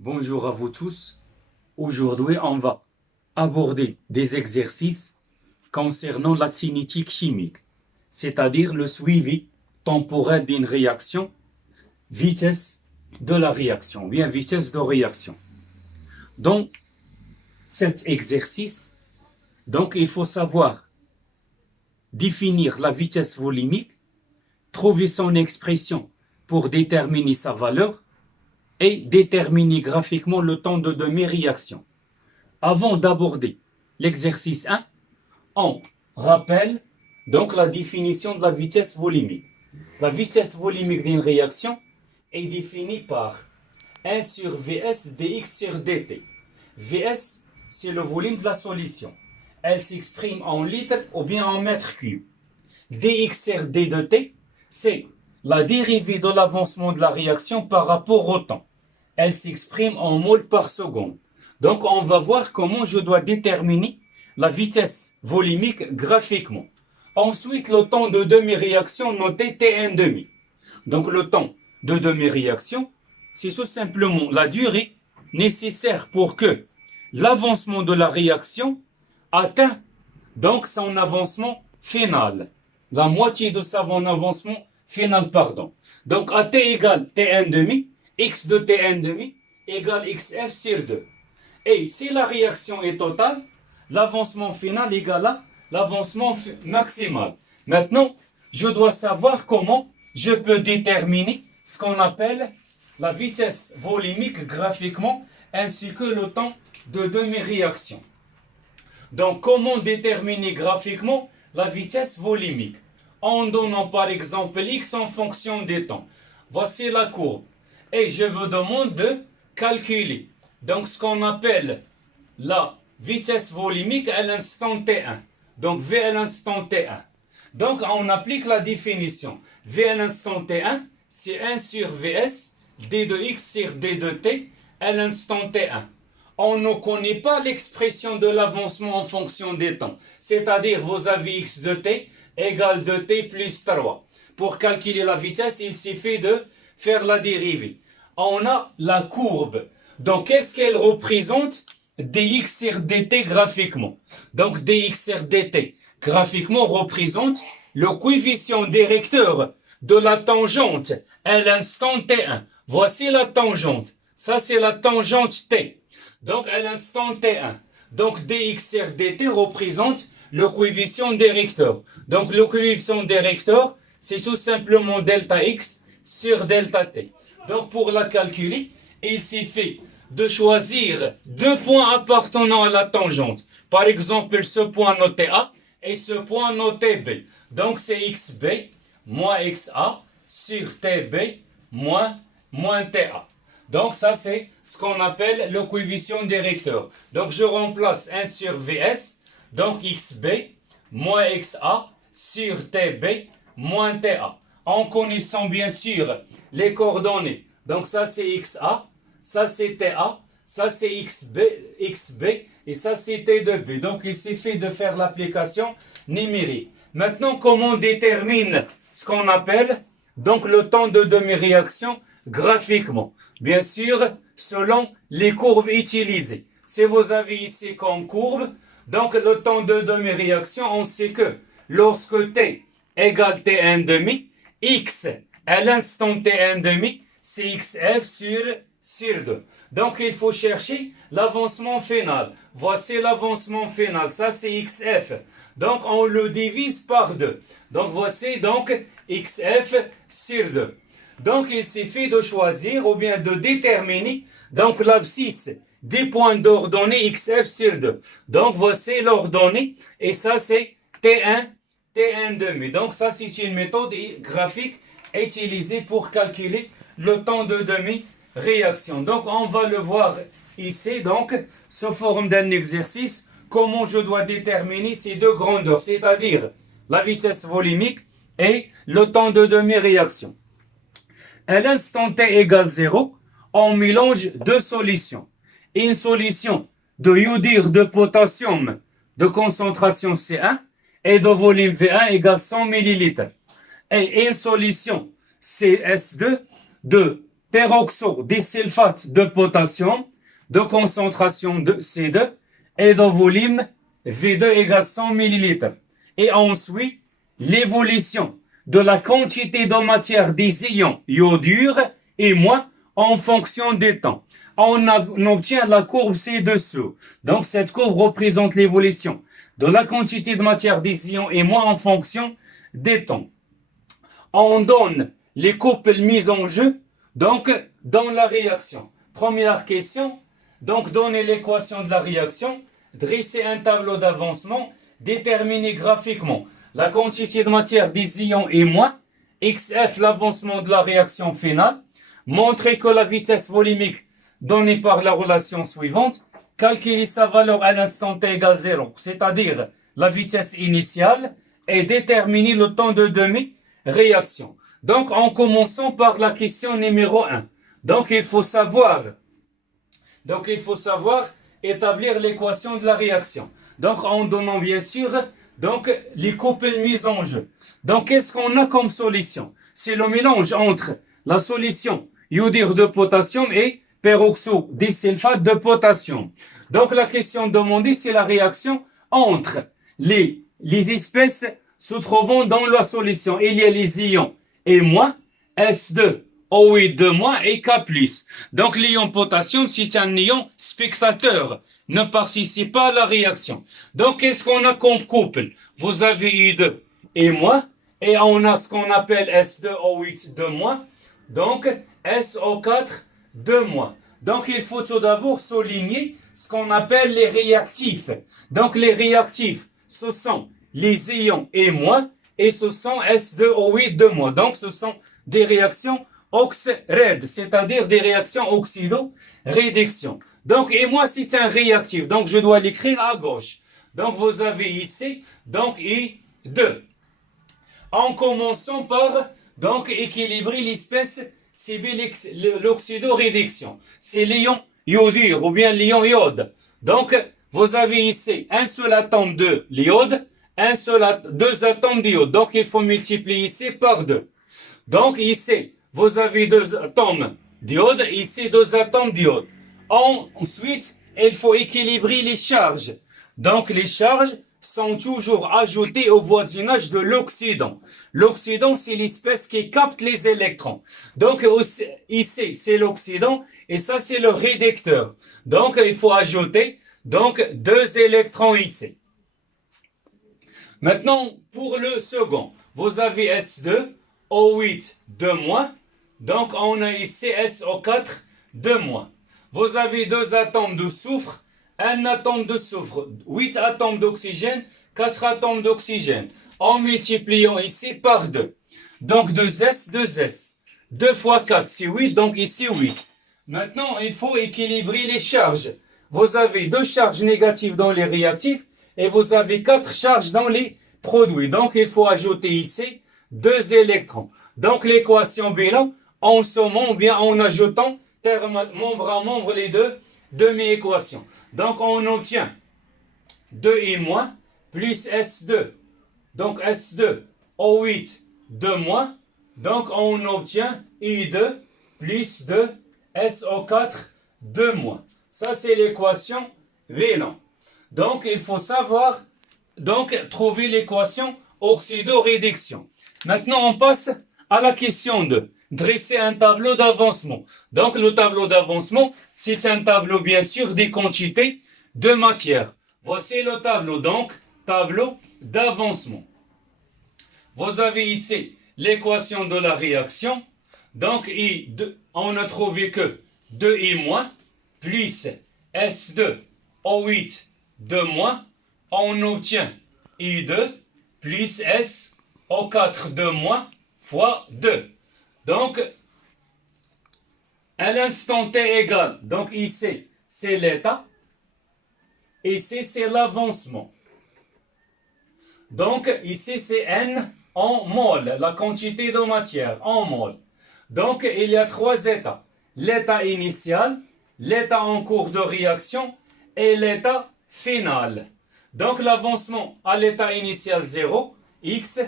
Bonjour à vous tous. Aujourd'hui, on va aborder des exercices concernant la cinétique chimique, c'est-à-dire le suivi temporel d'une réaction, vitesse de la réaction, ou bien vitesse de réaction. Dans cet exercice, il faut savoir définir la vitesse volumique, trouver son expression pour déterminer sa valeur et déterminer graphiquement le temps de demi-réaction. Avant d'aborder l'exercice 1, on rappelle donc la définition de la vitesse volumique. La vitesse volumique d'une réaction est définie par 1 sur Vs dx sur dt. Vs, c'est le volume de la solution. Elle s'exprime en litres ou bien en mètres cubes. dx sur d de t, c'est la dérivée de l'avancement de la réaction par rapport au temps. Elle s'exprime en mol par seconde. Donc, on va voir comment je dois déterminer la vitesse volumique graphiquement. Ensuite, le temps de demi-réaction noté T1,5. Donc, le temps de demi-réaction, c'est tout simplement la durée nécessaire pour que l'avancement de la réaction atteint donc son avancement final. La moitié de son avancement final, pardon. Donc, à T égale T1,5, x de T1,5 égale xf sur 2. Et si la réaction est totale, l'avancement final égale à l'avancement maximal. Maintenant, je dois savoir comment je peux déterminer ce qu'on appelle la vitesse volumique graphiquement ainsi que le temps de demi-réaction. Donc, comment déterminer graphiquement la vitesse volumique? En donnant par exemple x en fonction des temps. Voici la courbe. Et je vous demande de calculer donc ce qu'on appelle la vitesse volumique à l'instant T1. Donc V à l'instant T1. Donc on applique la définition. V à l'instant T1, c'est 1 sur Vs, d de x sur d de t à l'instant T1. On ne connaît pas l'expression de l'avancement en fonction des temps. C'est-à-dire vous avez x de t égale 2t plus 3. Pour calculer la vitesse, il suffit de faire la dérivée. On a la courbe. Donc, qu'est-ce qu'elle représente? dx sur dt graphiquement. Donc, dx sur dt graphiquement représente le coefficient directeur de la tangente à l'instant t1. Voici la tangente. Ça, c'est la tangente t. Donc, à l'instant t1. Donc, dx sur dt représente le coefficient directeur. Donc, le coefficient directeur, c'est tout simplement delta x sur delta t. Donc, pour la calculer, il suffit de choisir deux points appartenant à la tangente. Par exemple, ce point noté A et ce point noté B. Donc, c'est xb moins xa sur tb moins ta. Donc, ça, c'est ce qu'on appelle le coefficient directeur. Donc, je remplace 1 sur Vs, donc xb moins xa sur tb moins ta. En connaissant bien sûr les coordonnées. Donc ça c'est XA, ça c'est TA, ça c'est XB et ça c'est T de B. Donc il suffit de faire l'application numérique. Maintenant, comment on détermine ce qu'on appelle donc le temps de demi-réaction graphiquement? Bien sûr, selon les courbes utilisées. Si vous avez ici comme courbe, donc le temps de demi-réaction, on sait que lorsque T égale T1,5, X à l'instant T1,5, c'est XF sur 2. Donc, il faut chercher l'avancement final. Voici l'avancement final. Ça, c'est XF. Donc, on le divise par 2. Donc, voici donc XF sur 2. Donc, il suffit de choisir ou bien de déterminer donc l'abscisse des points d'ordonnée XF sur 2. Donc, voici l'ordonnée et ça, c'est T1, T1,5. Donc, ça, c'est une méthode graphique utilisée pour calculer le temps de demi-réaction. Donc, on va le voir ici, donc, sous forme d'un exercice, comment je dois déterminer ces deux grandeurs, c'est-à-dire la vitesse volumique et le temps de demi-réaction. À l'instant t égale 0, on mélange deux solutions. Une solution de iodure de potassium de concentration C1 et de volume V1 égale 100 ml. Et une solution CS2 de peroxodisulfate de potassium de concentration de C2 et de volume V2 égale 100 ml. Et ensuite, l'évolution de la quantité de matière des ions iodures et moins en fonction des temps. On obtient la courbe ci-dessous. Donc, cette courbe représente l'évolution de la quantité de matière des ions et moins en fonction des temps. On donne les couples mises en jeu, donc, dans la réaction. Première question, donc, donner l'équation de la réaction, dresser un tableau d'avancement, déterminer graphiquement la quantité de matière des ions et moins, XF l'avancement de la réaction finale, montrer que la vitesse volumique donnée par la relation suivante, calculer sa valeur à l'instant t égale 0, c'est-à-dire la vitesse initiale, et déterminer le temps de demi-réaction. Donc, en commençant par la question numéro 1. Donc, il faut savoir établir l'équation de la réaction. Donc, en donnant bien sûr donc, les couples mises en jeu. Donc, qu'est-ce qu'on a comme solution? C'est le mélange entre la solution iodure de potassium et peroxodisulfate de potassium. Donc, la question demandée, c'est la réaction entre les espèces se trouvant dans la solution. Il y a les ions et moins, S2, O8 de moins et K+. Donc, l'ion potassium, c'est un ion spectateur, ne participe pas à la réaction. Donc, qu'est-ce qu'on a comme couple? Vous avez I2 et moins, et on a ce qu'on appelle S2O8 de moins, donc SO4 de moins. Donc, il faut tout d'abord souligner ce qu'on appelle les réactifs. Donc, les réactifs, ce sont les ions et moins, et ce sont S2O8 de moins. Donc, ce sont des réactions ox-red, c'est-à-dire des réactions oxydo-réduction. Donc, et moi, c'est un réactif. Donc, je dois l'écrire à gauche. Donc, vous avez ici, donc, I2. En commençant par, donc, équilibrer l'espèce, c'est l'oxydo-réduction. C'est l'ion iodure ou bien l'ion iode. Donc, vous avez ici un seul atome de l'iode, deux atomes d'iode. Donc, il faut multiplier ici par 2. Donc, ici, vous avez 2 atomes d'iode, ici 2 atomes d'iode. Ensuite, il faut équilibrer les charges. Donc, les charges sont toujours ajoutées au voisinage de l'oxydant. L'oxydant, c'est l'espèce qui capte les électrons. Donc, ici, c'est l'oxydant et ça, c'est le réducteur. Donc, il faut ajouter donc 2 électrons ici. Maintenant, pour le second, vous avez S2, O8 de moins. Donc, on a ici SO4 de moins. Vous avez 2 atomes de soufre, un atome de soufre, 8 atomes d'oxygène, 4 atomes d'oxygène. En multipliant ici par 2. Donc, 2S, 2S. 2 fois 4, c'est 8, donc ici 8. Maintenant, il faut équilibrer les charges. Vous avez 2 charges négatives dans les réactifs et vous avez 4 charges dans les produits. Donc, il faut ajouter ici 2 électrons. Donc, l'équation bilan, en sommant ou bien en ajoutant membre à membre les deux demi-équations. Donc, on obtient 2i moins plus S2. Donc, S2, O8 de moins. Donc, on obtient I2 plus 2 SO4 de moins. Ça, c'est l'équation bilan. Donc, il faut savoir trouver l'équation oxydo-réduction. Maintenant, on passe à la question de dresser un tableau d'avancement. Donc, le tableau d'avancement, c'est un tableau, bien sûr, des quantités de matière. Voici le tableau, donc, tableau d'avancement. Vous avez ici l'équation de la réaction. Donc, on a trouvé que 2i- plus S2O8 de moins, on obtient I2 plus SO4 de moins fois 2. Donc, à l'instant t égale, donc ici, c'est l'état, ici, c'est l'avancement. Donc, ici, c'est N en mol, la quantité de matière en mol. Donc, il y a 3 états. L'état initial, l'état en cours de réaction et l'état final. Donc, l'avancement à l'état initial 0, X,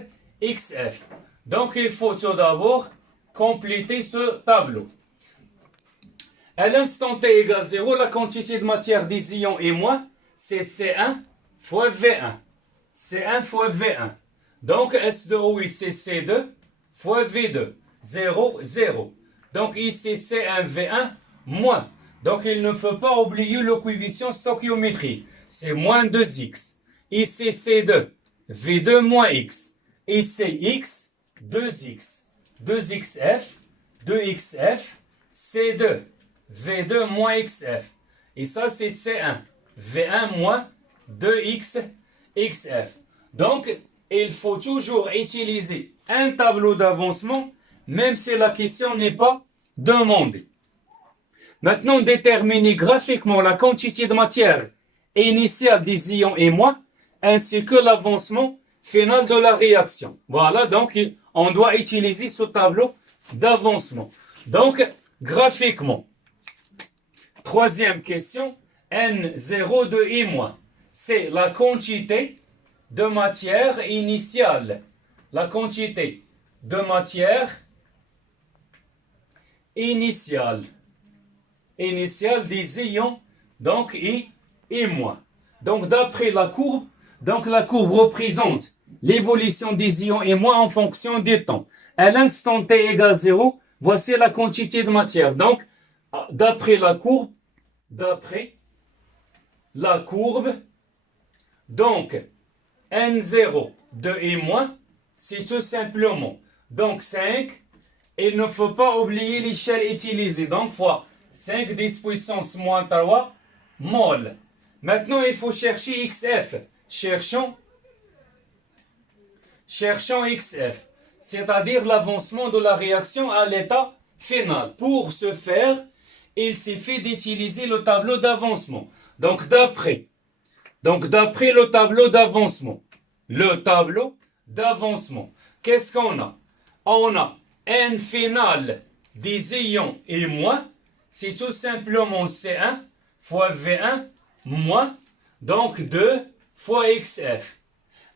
XF. Donc, il faut tout d'abord compléter ce tableau. À l'instant t égale 0, la quantité de matière des ions et moi, c'est C1 fois V1. C1 fois V1. Donc S2O8, c'est C2 fois V2. 0, 0. Donc ici, C1, V1, moins. Donc il ne faut pas oublier le coefficient stoichiométrique. C'est moins 2x. Ici, C2, V2 moins x. Ici, x, 2x. 2xf, 2xf, C2, V2 moins xf. Et ça, c'est C1, V1 moins 2x, xf. Donc, il faut toujours utiliser un tableau d'avancement, même si la question n'est pas demandée. Maintenant, déterminer graphiquement la quantité de matière initiale des ions et moi, ainsi que l'avancement final de la réaction. Voilà, donc on doit utiliser ce tableau d'avancement. Donc, graphiquement, troisième question, N0 de I-, c'est la quantité de matière initiale. La quantité de matière initiale des ions, donc I et moi. Donc d'après la courbe représente l'évolution des ions et moi en fonction du temps. À l'instant t égale 0, voici la quantité de matière. Donc d'après la courbe, donc N0 de I-, c'est tout simplement donc 5. Il ne faut pas oublier l'échelle utilisée. Donc fois 5 10 puissance moins 3 mol. Maintenant, il faut chercher XF. Cherchons XF, c'est-à-dire l'avancement de la réaction à l'état final. Pour ce faire, il suffit d'utiliser le tableau d'avancement. Donc, d'après le tableau d'avancement, qu'est-ce qu'on a? On a N final des ions et moi, c'est tout simplement C1 fois V1 moins, donc 2 fois XF.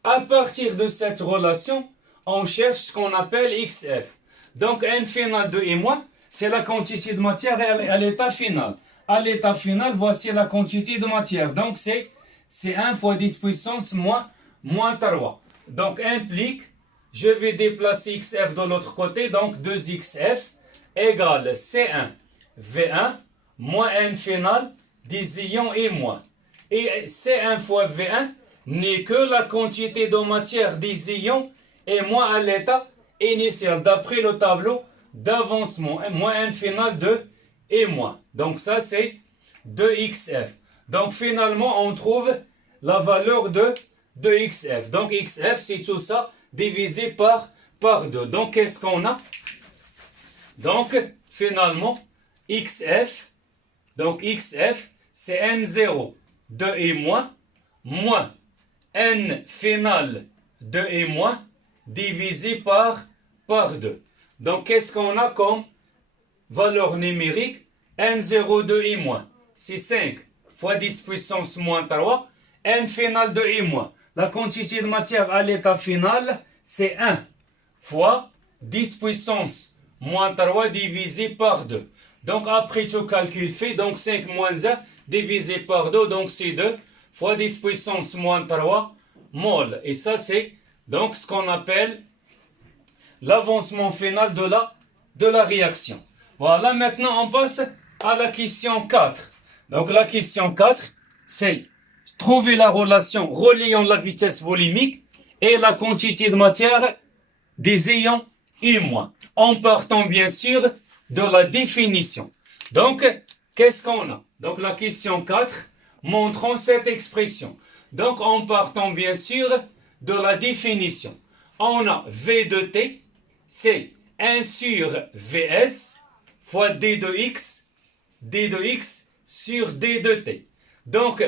À partir de cette relation, on cherche ce qu'on appelle XF. Donc N final de I-, c'est la quantité de matière à l'état final. À l'état final, voici la quantité de matière. Donc c'est 1 fois 10 puissance moins 3. Donc implique, je vais déplacer XF de l'autre côté, donc 2XF égale C1 V1 moins N final des ions et moi. Et C1 fois V1 n'est que la quantité de matière des ions et moi à l'état initial, d'après le tableau d'avancement, moins N final de et moi. Donc ça c'est 2XF. Donc finalement on trouve la valeur de XF. Donc XF c'est tout ça divisé par 2. Donc qu'est-ce qu'on a? Donc finalement XF, c'est N0 de I-, moins N final de I-, divisé par 2. Donc qu'est-ce qu'on a comme valeur numérique? N0 de I-, c'est 5 fois 10 puissance moins 3. N final de I-, la quantité de matière à l'état final, c'est 1 fois 10 puissance moins 3 divisé par 2. Donc après tout calcul fait, donc 5 moins 1 divisé par 2, donc c'est 2 fois 10 puissance moins 3 mol. Et ça c'est donc ce qu'on appelle l'avancement final de la réaction. Voilà, maintenant on passe à la question 4. Donc la question 4, c'est trouver la relation reliant la vitesse volumique et la quantité de matière des ions et moi, en partant bien sûr de la définition. Donc, qu'est-ce qu'on a? Donc la question 4, montrons cette expression. Donc en partant bien sûr de la définition. On a V de T, c'est 1 sur Vs fois D de X sur D de T. Donc,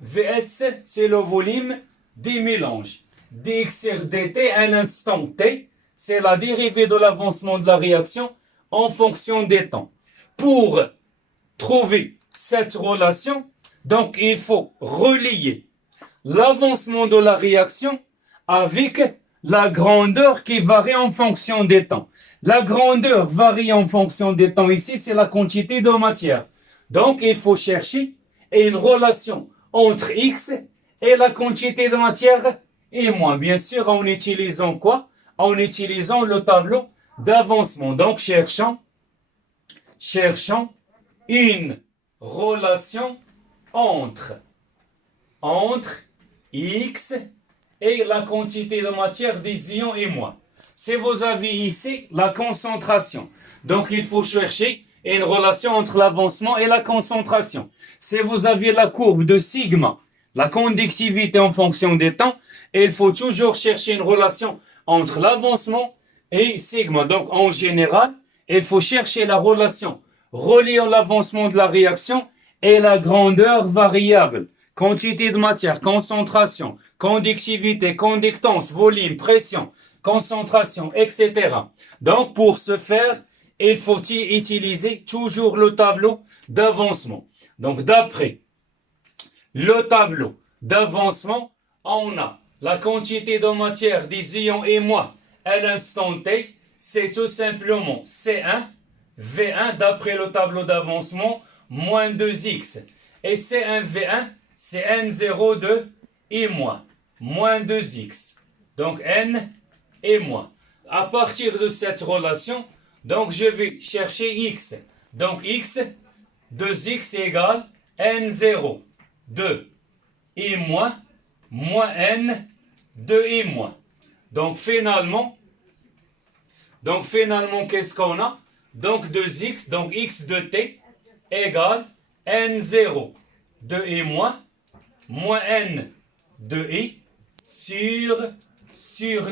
Vs, c'est le volume des mélanges. dx sur dt à l'instant t, c'est la dérivée de l'avancement de la réaction en fonction des temps. Pour trouver cette relation, donc il faut relier l'avancement de la réaction avec la grandeur qui varie en fonction des temps. La grandeur varie en fonction des temps. Ici, c'est la quantité de matière. Donc, il faut chercher une relation entre X et la quantité de matière et moins. Bien sûr, en utilisant quoi? En utilisant le tableau d'avancement. Donc, cherchons une relation entre X et la quantité de matière des ions et moins. Si vous avez ici la concentration, donc il faut chercher une relation entre l'avancement et la concentration. Si vous avez la courbe de sigma, la conductivité en fonction des temps, il faut toujours chercher une relation entre l'avancement et sigma. Donc en général, il faut chercher la relation reliant l'avancement de la réaction et la grandeur variable. Quantité de matière, concentration, conductivité, conductance, volume, pression, concentration, etc. Donc, pour ce faire, il faut utiliser toujours le tableau d'avancement. Donc, d'après le tableau d'avancement, on a la quantité de matière des ions et moi à l'instant T, c'est tout simplement C1, V1 d'après le tableau d'avancement, moins 2x. Et C1, V1, c'est N0 de et moins 2x. Donc N et moins. À partir de cette relation, donc je vais chercher X. Donc X, 2x égale N0, 2 et moins N, 2 et moins. Donc finalement, qu'est-ce qu'on a? Donc 2x, donc x de t égale N0, 2 et moins N de i sur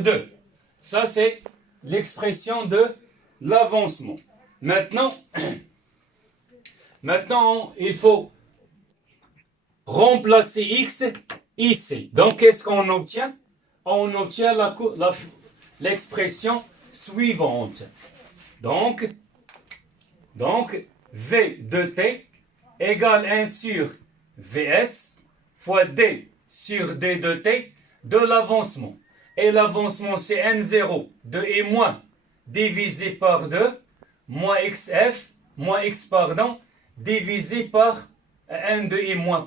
2. Ça, c'est l'expression de l'avancement. Maintenant, il faut remplacer x ici. Donc, qu'est-ce qu'on obtient? On obtient l'expression suivante. Donc, V de t égale 1 sur Vs fois d sur d de t de l'avancement. Et l'avancement, c'est N0 de et moins divisé par 2 moins xf, moins x, divisé par n de et moins,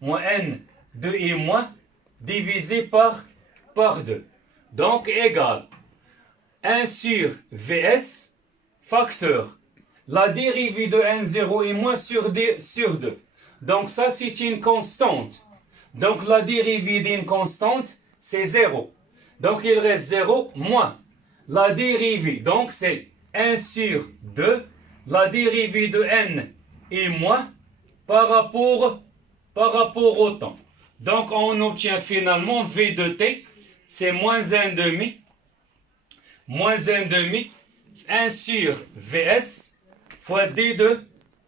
moins n de et moins divisé par 2. Donc, égale 1 sur Vs, facteur, la dérivée de N0 et moins sur 2. Donc, ça, c'est une constante. Donc, la dérivée d'une constante, c'est 0. Donc, il reste 0 moins la dérivée. Donc, c'est 1 sur 2, la dérivée de n et moins par rapport au temps. Donc, on obtient finalement V de t, c'est moins 1,5, 1 sur Vs fois d de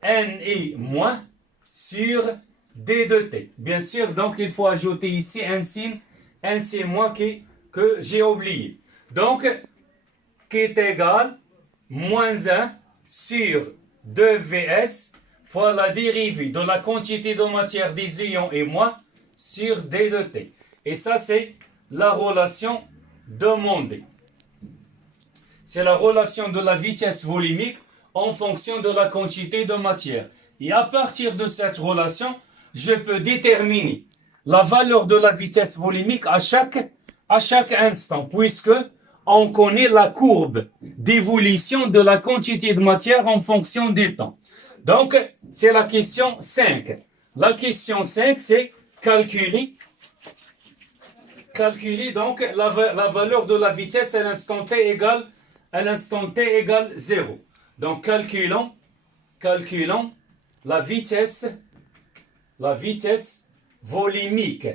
n et moins sur d de t. Bien sûr, donc il faut ajouter ici un signe moins que j'ai oublié. Donc, qui est égal moins 1 sur 2Vs fois la dérivée de la quantité de matière des ions et moins sur d de t. Et ça, c'est la relation demandée. C'est la relation de la vitesse volumique en fonction de la quantité de matière. Et à partir de cette relation, je peux déterminer la valeur de la vitesse volumique à chaque instant, puisque on connaît la courbe d'évolution de la quantité de matière en fonction du temps. Donc, c'est la question 5. La question 5, c'est calculer donc la valeur de la vitesse à l'instant t égale 0. Donc, calculons la vitesse volumique.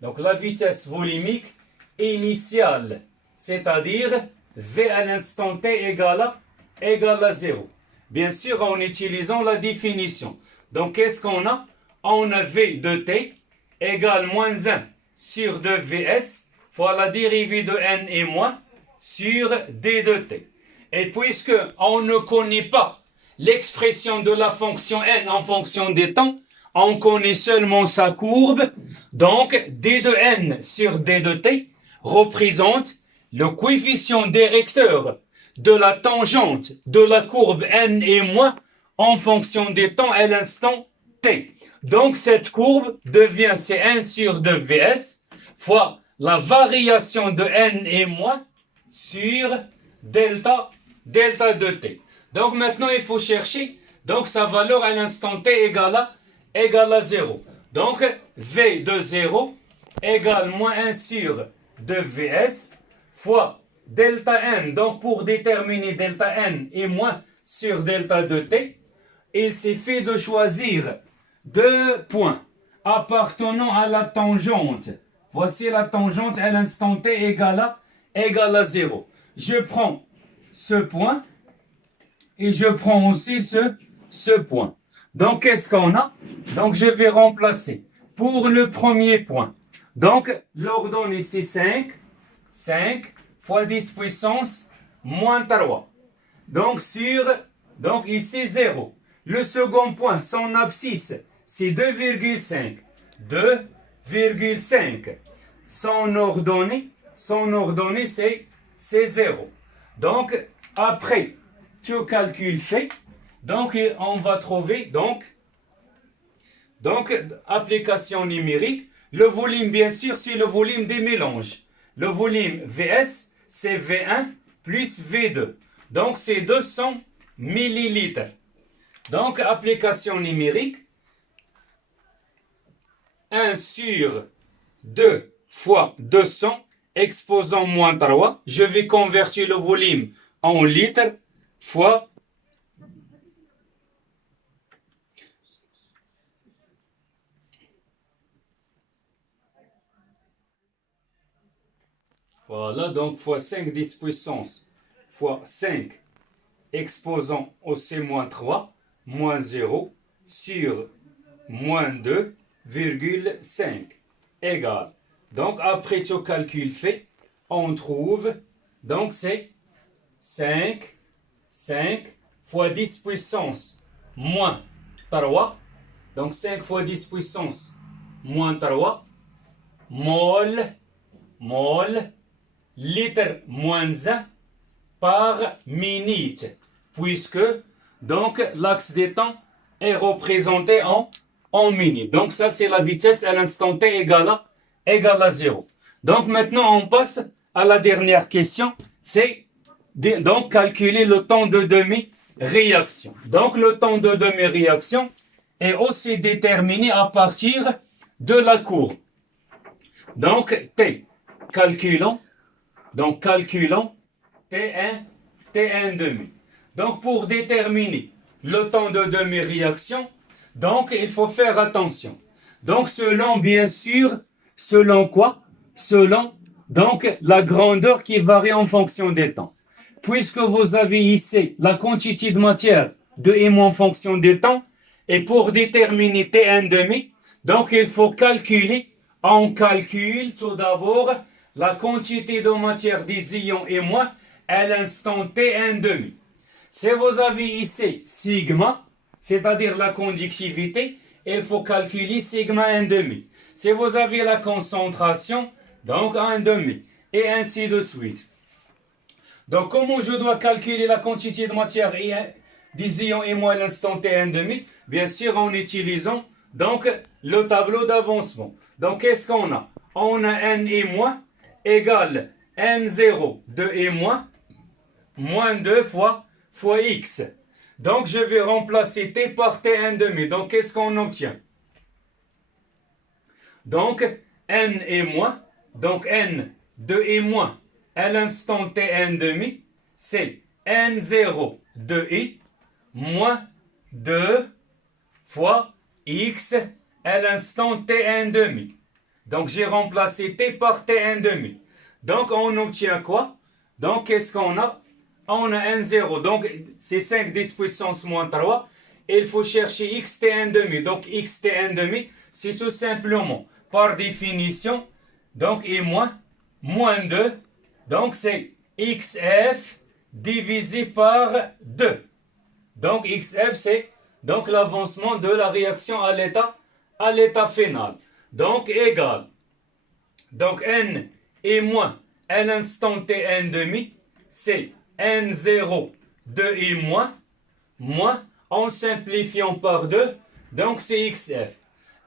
Donc, la vitesse volumique initiale, c'est-à-dire V à l'instant t égale à 0. Bien sûr, en utilisant la définition. Donc, qu'est-ce qu'on a? On a V de t égale moins 1 sur 2Vs fois la dérivée de n et moins sur d de t. Et puisque on ne connaît pas l'expression de la fonction n en fonction des temps, on connaît seulement sa courbe. Donc, d de n sur d de t représente le coefficient directeur de la tangente de la courbe n est moins en fonction des temps à l'instant t. Donc cette courbe devient c'est 1 sur 2 vs fois la variation de n est moins sur delta de t. Donc maintenant il faut chercher donc sa valeur à l'instant t égale à 0. Donc v de 0 égale moins 1 sur 2 vs fois delta n. Donc pour déterminer delta n est moins sur delta de t, il suffit de choisir deux points appartenant à la tangente. Voici la tangente à l'instant t égale à 0. Je prends ce point et je prends aussi ce point. Donc qu'est-ce qu'on a? Donc je vais remplacer pour le premier point. Donc l'ordonnée c'est 5 fois 10 puissance moins 3. Donc ici 0. Le second point, son abscisse, c'est 2,5. 2,5. Son ordonnée c'est 0. Donc après tout calcul fait, donc on va trouver donc application numérique. Le volume bien sûr c'est le volume des mélanges. Le volume Vs c'est V1 plus V2. Donc c'est 200 millilitres. Donc application numérique 1 sur 2 fois 200 exposant moins 3. Je vais convertir le volume en litres fois voilà, donc fois 5 10 puissance fois 5 exposant au C-3 moins 0 sur moins 2,5 égale. Donc après tout calcul fait, on trouve, donc c'est 5 fois 10 puissance moins 3. Donc 5 fois 10 puissance moins 3 mol litre moins 1 par minute, puisque donc l'axe des temps est représenté en minutes. Donc ça c'est la vitesse à l'instant t égale à 0. Donc maintenant on passe à la dernière question, c'est donc calculer le temps de demi-réaction. Donc le temps de demi-réaction est aussi déterminé à partir de la courbe. Donc t, calculons T1 demi. Donc pour déterminer le temps de demi-réaction, donc il faut faire attention. Donc selon bien sûr, selon quoi? Selon donc la grandeur qui varie en fonction des temps. Puisque vous avez ici la quantité de matière de M en fonction des temps, et pour déterminer T1 demi, donc il faut calculer, on calcule tout d'abord la quantité de matière des ions et moins à l'instant T1 demi. Si vous avez ici sigma, c'est-à-dire la conductivité, il faut calculer sigma 1 demi. Si vous avez la concentration, donc 1 demi, et ainsi de suite. Donc comment je dois calculer la quantité de matière des ions et moins à l'instant T1 demi? Bien sûr en utilisant donc le tableau d'avancement. Donc qu'est-ce qu'on a? On a N et moins égale N0 de et moins 2 fois X. Donc je vais remplacer T par T1 demi. Donc qu'est-ce qu'on obtient? Donc N et moins, donc N de et moins à l'instant T1 demi, c'est N0 de I moins 2 fois X à l'instant T1 demi. Donc j'ai remplacé T par T1 demi. Donc on obtient quoi? Donc qu'est-ce qu'on a? On a N0, donc c'est 5 10 puissance moins 3. Il faut chercher X T1 demi. Donc X T1 demi, c'est tout simplement, par définition, donc et moins 2. Donc c'est XF divisé par 2. Donc XF c'est donc l'avancement de la réaction à l'état final. Donc égal. Donc N est moins à l'instant T1 demi, c'est N0, 2 et moins, en simplifiant par 2, donc c'est XF.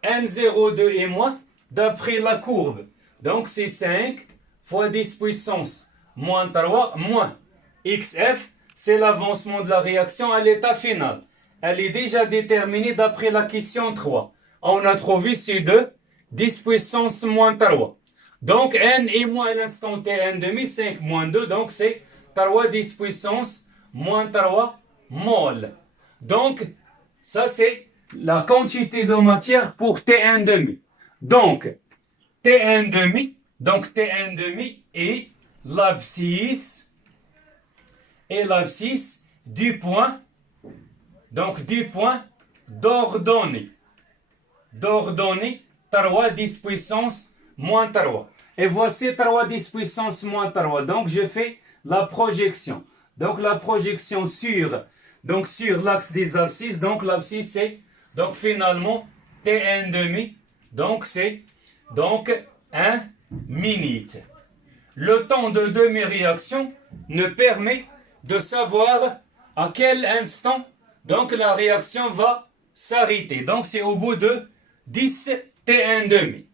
N0, 2 et moins, d'après la courbe, donc c'est 5 fois 10 puissance moins 3, moins XF, c'est l'avancement de la réaction à l'état final. Elle est déjà déterminée d'après la question 3. On a trouvé C2, 10 puissance moins 3. Donc, N est moins à l'instant T, N demi, 5 moins 2, donc c'est 3 10 puissance moins 3 mol. Donc, ça c'est la quantité de matière pour T1 demi. Donc, T1 demi est l'abscisse du point, d'ordonnée. D'ordonnée 3 10 puissance moins 3. Et voici 3 10 puissance moins 3. Donc, je fais la projection. Donc, la projection sur l'axe des abscisses. Donc, l'abscisse, c'est, donc, finalement, T1 demi. Donc, c'est, 1 minute. Le temps de demi-réaction nous permet de savoir à quel instant, donc, la réaction va s'arrêter. Donc, c'est au bout de 10 T1 demi.